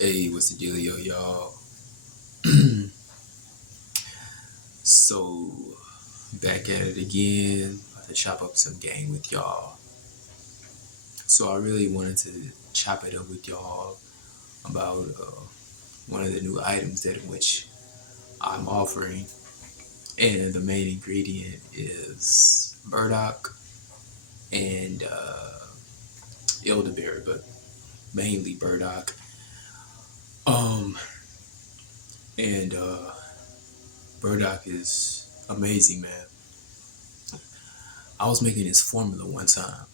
Hey, what's the dealio, y'all? So, back at it again, about to chop up some game with y'all. So, I really wanted to chop it up with y'all about one of the new items that in which I'm offering, and the main ingredient is burdock and elderberry, but mainly burdock. Um, and burdock is amazing, man. I was making this formula one time,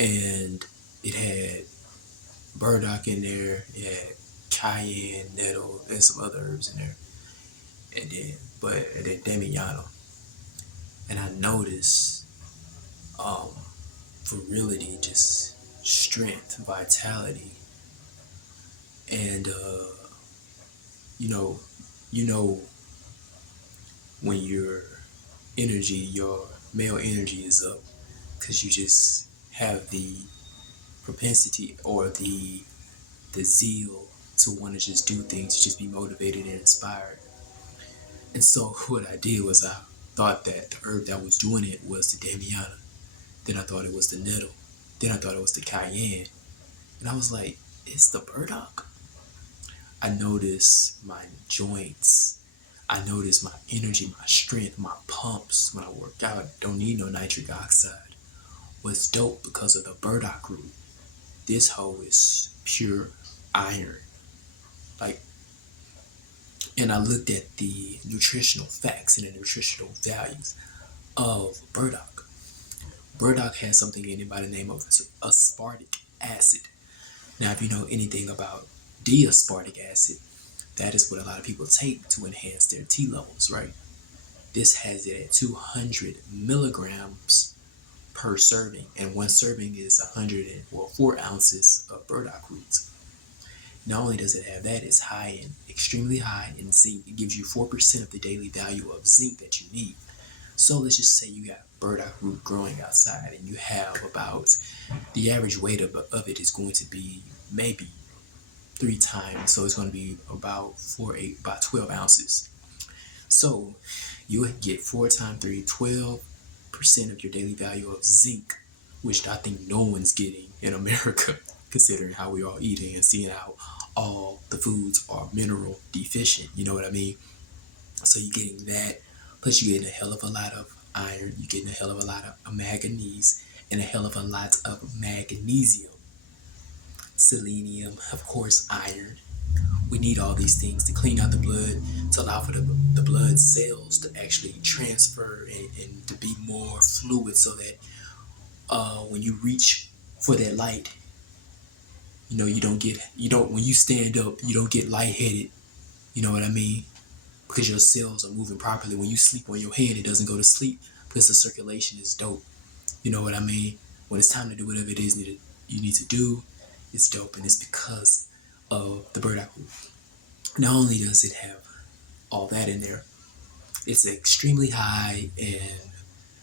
and it had burdock in there, it had cayenne, nettle, and some other herbs in there, and then Damiano. And I noticed um, virility, just strength, vitality, and you know, you know when your male energy is up, because you just have the propensity or the zeal to want to just do things, just be motivated and inspired. And so what I did was I thought that the herb that was doing it was the Damiana. Then I thought it was the nettle. Then I thought it was the cayenne. And I was like, it's the burdock. I noticed my joints. I noticed my energy, my strength, my pumps when I work out. Don't need no nitric oxide. Was dope because of the burdock root. This hoe is pure iron. Like, and I looked at the nutritional facts and the nutritional values of burdock. Burdock has something in it by the name of aspartic acid. Now, if you know anything about D-aspartic acid, that is what a lot of people take to enhance their T levels, right? This has it at 200 milligrams per serving, and one serving is 4 ounces of burdock roots. Not only does it have that, it's extremely high in zinc. It gives you 4% of the daily value of zinc that you need. So let's just say you got burdock root growing outside, and you have about the average weight of it is going to be maybe 3 times. So it's going to be about 12 ounces. So you would get 4 times 3, 12% of your daily value of zinc, which I think no one's getting in America, considering how we are eating and seeing how all the foods are mineral deficient. You know what I mean? So you're getting that, plus you're getting a hell of a lot of iron, you're getting a hell of a lot of manganese, and a hell of a lot of magnesium, selenium, of course, iron. We need all these things to clean out the blood, to allow for the blood cells to actually transfer and to be more fluid, so that when you reach for that light, when you stand up, you don't get lightheaded. You know what I mean? Because your cells are moving properly. When you sleep on your head, it doesn't go to sleep because the circulation is dope. You know what I mean? When it's time to do whatever it is you need to do, it's dope, and it's because of the burdock root. Not only does it have all that in there, it's extremely high in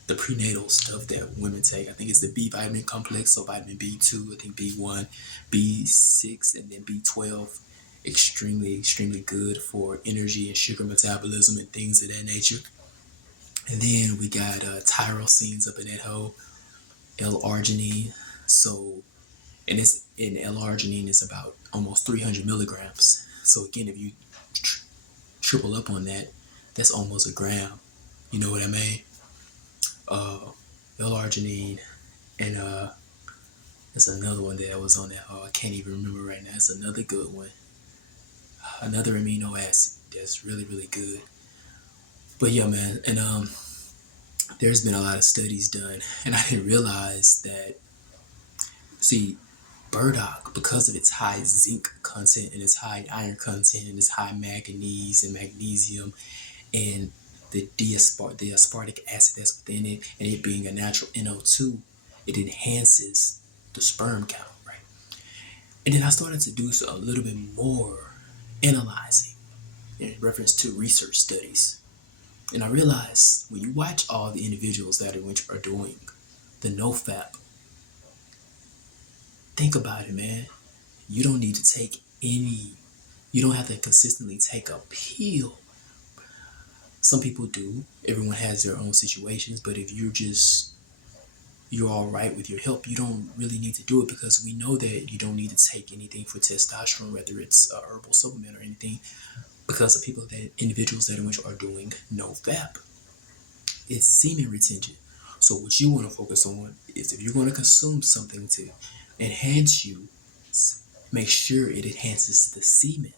the prenatal stuff that women take. I think it's the B vitamin complex, so vitamin B2, I think B1, B6, and then B12. Extremely, extremely good for energy and sugar metabolism and things of that nature. And then we got tyrosines up in that hoe, L-arginine. So, and L-arginine is about almost 300 milligrams. So again, if you triple up on that, that's almost a gram. You know what I mean? Uh, L-arginine, and there's another one that was on that. Oh, I can't even remember right now. It's another good one. Another amino acid that's really, really good. But yeah, man, and there's been a lot of studies done, and I didn't realize that. See, burdock, because of its high zinc content and its high iron content and its high manganese and magnesium, and the aspartic acid that's within it, and it being a natural NO2, it enhances the sperm count, right? And then I started to do a little bit more analyzing in reference to research studies. And I realized when you watch all the individuals that are doing the NoFap, think about it, man. You don't need to take any, you don't have to consistently take a pill. Some people do. Everyone has their own situations, but if you're all right with your health, you don't really need to do it, because we know that you don't need to take anything for testosterone, whether it's a herbal supplement or anything, because of individuals that in which are doing no FAP. It's semen retention. So what you want to focus on is, if you're going to consume something to enhance you, make sure it enhances the semen.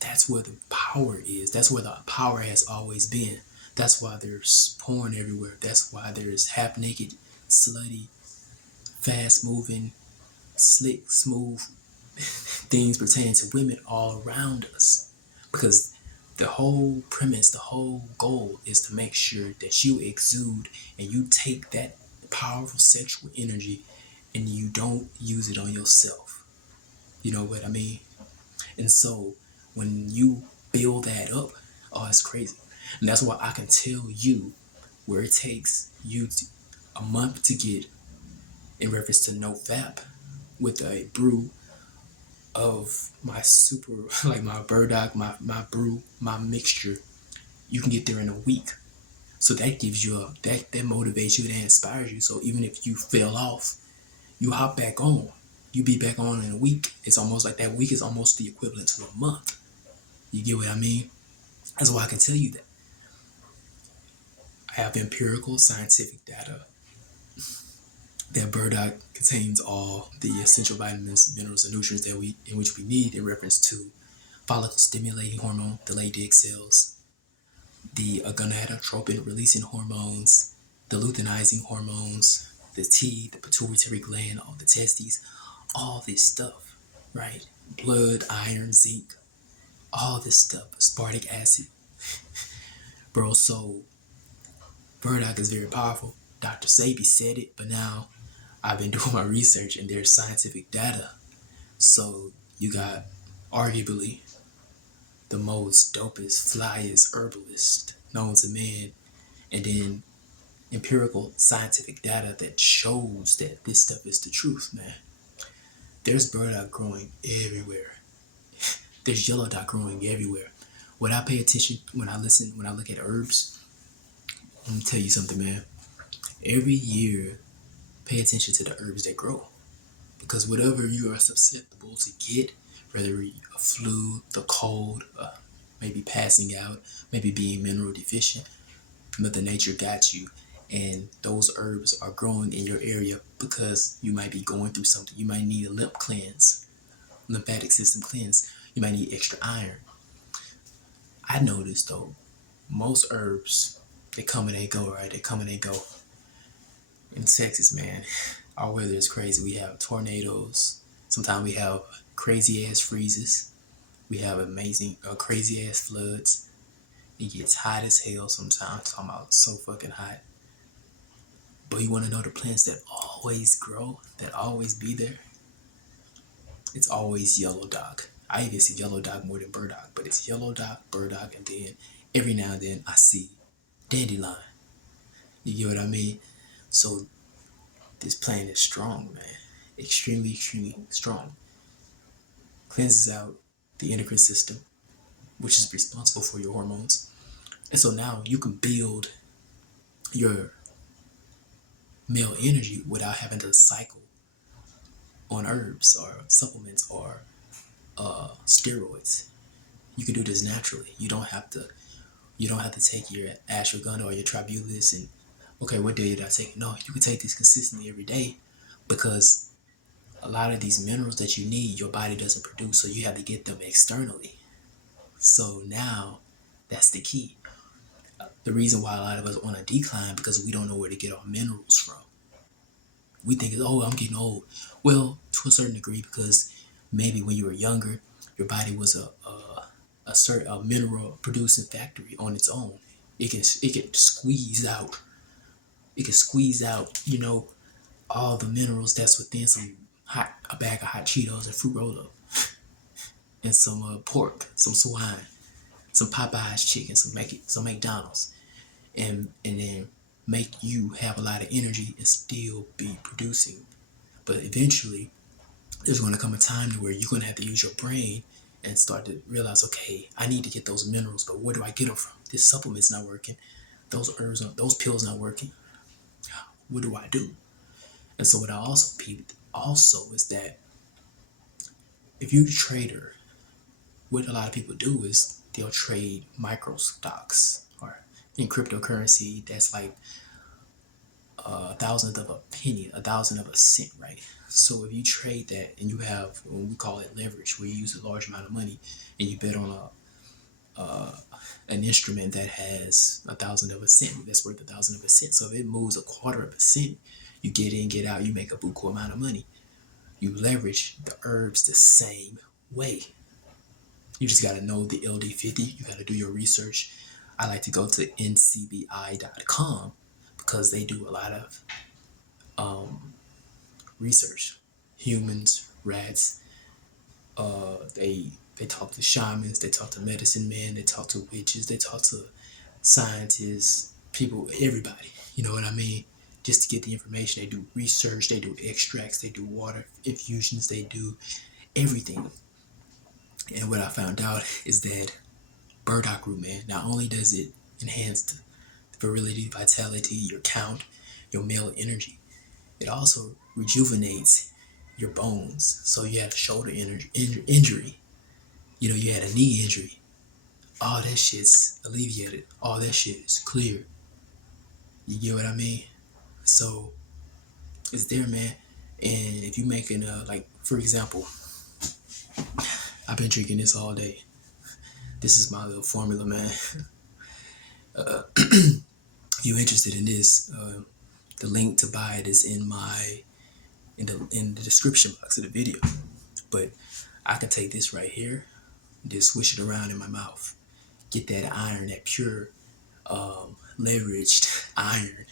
That's where the power is. That's where the power has always been. That's why there's porn everywhere. That's why there's half naked, slutty, fast moving, slick, smooth things pertaining to women all around us. Because the whole premise, the whole goal is to make sure that you exude and you take that powerful sexual energy and you don't use it on yourself. You know what I mean? And so when you build that up, oh, it's crazy. And that's why I can tell you where it takes you a month to get, in reference to no FAP, with a brew of my super, like my burdock, my brew, my mixture, you can get there in a week. So that gives you that motivates you, that inspires you. So even if you fell off, you hop back on. You be back on in a week. It's almost like that week is almost the equivalent to a month. You get what I mean? That's why I can tell you that. I have empirical scientific data that burdock contains all the essential vitamins, minerals, and nutrients that in which we need, in reference to follicle stimulating hormone, the Leydig cells, the gonadotropin releasing hormones, the luteinizing hormones, the T, the pituitary gland, all the testes, all this stuff, right? Blood, iron, zinc, all this stuff, aspartic acid. Bro, so burdock is very powerful. Dr. Sebi said it, but now I've been doing my research and there's scientific data. So you got arguably the most dopest, flyest herbalist known to man, and then empirical scientific data that shows that this stuff is the truth, man. There's burdock growing everywhere. There's yellow dot growing everywhere. What I pay attention when I look at herbs, let me tell you something, man. Every year, pay attention to the herbs that grow. Because whatever you are susceptible to get, whether a flu, the cold, maybe passing out, maybe being mineral deficient, Mother Nature got you. And those herbs are growing in your area because you might be going through something. You might need a lymph cleanse, lymphatic system cleanse. You might need extra iron. I noticed though, most herbs, they come and they go, right? They come and they go. In Texas, man, our weather is crazy. We have tornadoes. Sometimes we have crazy ass freezes. We have amazing, crazy ass floods. It gets hot as hell sometimes. I'm talking about so fucking hot. But you want to know the plants that always grow, that always be there? It's always yellow dock. I even see yellow dock more than burdock, but it's yellow dock, burdock, and then every now and then I see dandelion. You get what I mean? So this plant is strong, man. Extremely, extremely strong. Cleanses out the endocrine system, which is responsible for your hormones. And so now you can build your male energy without having to cycle on herbs or supplements or steroids. You can do this naturally. You don't have to. You don't have to take your ashwagandha or your tribulus and, okay, what day did I take it? No, you can take this consistently every day, because a lot of these minerals that you need, your body doesn't produce, so you have to get them externally. So now, that's the key. The reason why a lot of us on a decline, because we don't know where to get our minerals from. We think, oh, I'm getting old. Well, to a certain degree, because maybe when you were younger, your body was a mineral producing factory on its own. It can squeeze out. It can squeeze out, all the minerals that's within a bag of hot Cheetos and fruit roll up, and some pork, some swine, some Popeyes chicken, some McDonald's, and then make you have a lot of energy and still be producing. But eventually, there's going to come a time where you're going to have to use your brain and start to realize, okay, I need to get those minerals, but where do I get them from? This supplement's not working. Those herbs, those pills not working. What do I do? And so what I also peeped also is that if you're a trader, what a lot of people do is they'll trade micro stocks or in cryptocurrency that's like a thousandth of a penny, a thousandth of a cent, right? So if you trade that and you have, when we call it leverage, where you use a large amount of money and you bet on an instrument that has a thousandth of a cent, that's worth a thousandth of a cent. So if it moves a quarter of a cent, you get in, get out, you make a buku amount of money. You leverage the herbs the same way. You just got to know the LD50. You got to do your research. I like to go to ncbi.com because they do a lot of research. Humans, rats. They talk to shamans. They talk to medicine men. They talk to witches. They talk to scientists. People, everybody. You know what I mean? Just to get the information. They do research. They do extracts. They do water infusions. They do everything. And what I found out is that burdock root, man, not only does it enhance the virility, vitality, your count, your male energy, it also rejuvenates your bones. So you had a shoulder injury, you had a knee injury. All that shit's alleviated. All that shit is clear. You get what I mean? So it's there, man. And if you making like, for example, I've been drinking this all day. This is my little formula, man. You interested in this? The link to buy it is in the description box of the video. But I can take this right here, just swish it around in my mouth, get that iron, that pure, leveraged iron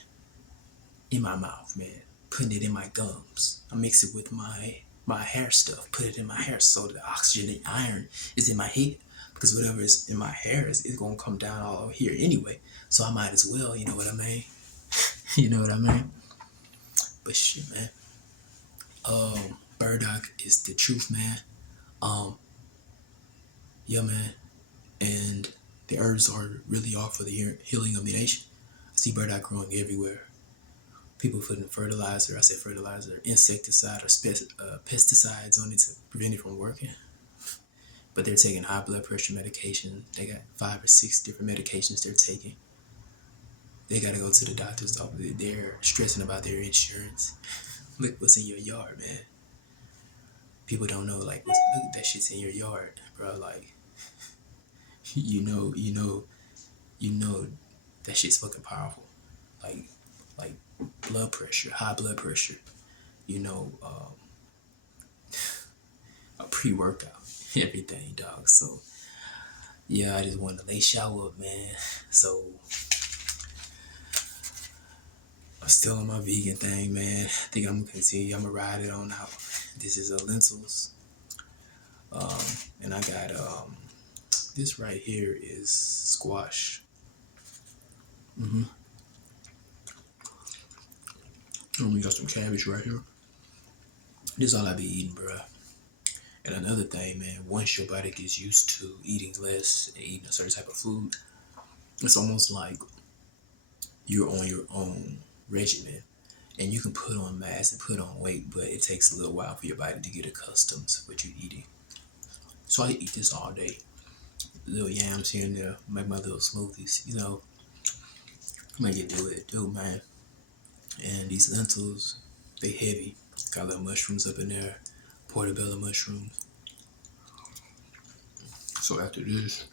in my mouth, man. Putting it in my gums. I mix it with my hair stuff, put it in my hair so the oxygenated iron is in my head. Because whatever is in my hair is gonna come down all over here anyway. So I might as well, you know what I mean? You know what I mean? But shit, man. Burdock is the truth, man. Yeah, man. And the herbs are really all for the healing of the nation. I see burdock growing everywhere. People putting fertilizer, insecticide, or pesticides on it to prevent it from working. But they're taking high blood pressure medication. They got 5 or 6 different medications they're taking. They got to go to the doctor's office. They're stressing about their insurance. Look what's in your yard, man. People don't know, like, look, that shit's in your yard, bro. Like, you know that shit's fucking powerful. Like blood pressure, high blood pressure. A pre-workout, everything, dog. So yeah, I just wanted to lace y'all up, man. So I'm still on my vegan thing, man. I think I'm gonna continue. I'm gonna ride it on out. This is lentils, and I got this right here is squash. And we got some cabbage right here. This is all I be eating, bro. And another thing, man, once your body gets used to eating less and eating a certain type of food, it's almost like you're on your own regimen. And you can put on mass and put on weight, but it takes a little while for your body to get accustomed to what you're eating. So I eat this all day. Little yams here and there, make my little smoothies, make it do it, man. And these lentils, they heavy. Got little mushrooms up in there, portobello mushrooms. So after this,